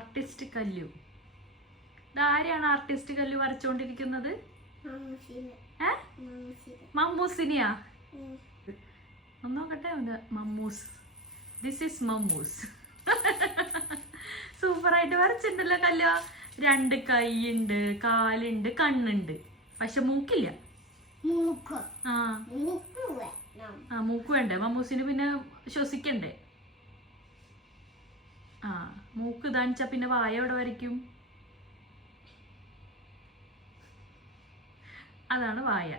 Artist Kallu. ഇതാരെയാണ് artist Kallu വരച്ചോണ്ടിരിക്കുന്നത്? മമ്മൂസിനെയാ? ഒന്നോക്കട്ടെ. മമ്മൂസ്. This is Mammoos. സൂപ്പറായിട്ട് വരച്ചിട്ടുണ്ടല്ലോ കല്ലു. 2 കൈയുണ്ട്, കാലുണ്ട്, കണ്ണുണ്ട്, പക്ഷെ മൂക്കില്ല. മൂക്ക് വേണ്ടേ മമ്മൂസിന്? പിന്നെ ശ്വസിക്കണ്ടേ? മൂക്ക് ഇതാണിച്ചാ പിന്നെ വായ എവിടെ വരയ്ക്കും? അതാണ് വായ.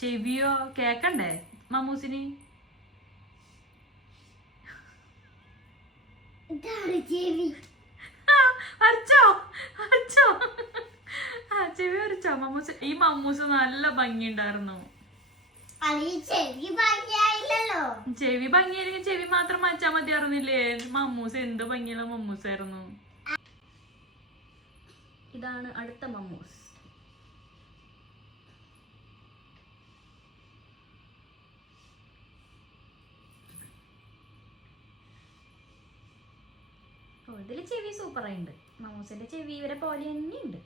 ചെവിയോ കേക്കണ്ടേ മമ്മൂസിന്? ചെവി വരച്ചോ മമ്മൂസ്? ഈ മമ്മൂസ് നല്ല ഭംഗിയുണ്ടായിരുന്നു. ചെവി ഭംഗിയായിരിക്കും, ചെവി മാത്രം മാറ്റാൻ മതിയായിരുന്നില്ലേ? മമ്മൂസ് എന്ത് ഭംഗിയുള്ള മമ്മൂസായിരുന്നു. ഇതാണ് അടുത്ത മമ്മൂസ്. ഇതില് ചെവി സൂപ്പറായിണ്ട്. മമ്മൂസിന്റെ ചെവി ഇവരെ പോലെ തന്നെയുണ്ട്.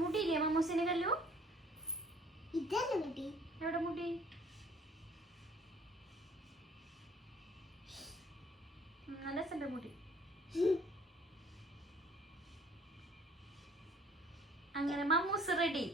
മുടിയില്ലേ മമ്മൂസിന് കല്ലു? എവിടെ മുടി? നല്ല രസമുണ്ട് മുടി. അങ്ങനെ മമ്മൂസ് റെഡി.